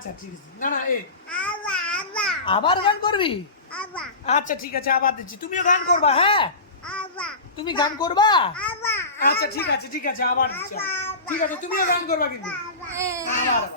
আচ্ছা ঠিক আছে, না না আবার গান করবি? আচ্ছা ঠিক আছে, আবার দিচ্ছি, তুমিও গান করবা? হ্যাঁ, তুমি গান করবা? আচ্ছা ঠিক আছে, ঠিক আছে, আবার দিচ্ছি। ঠিক আছে, তুমিও গান করবা কিন্তু। আবার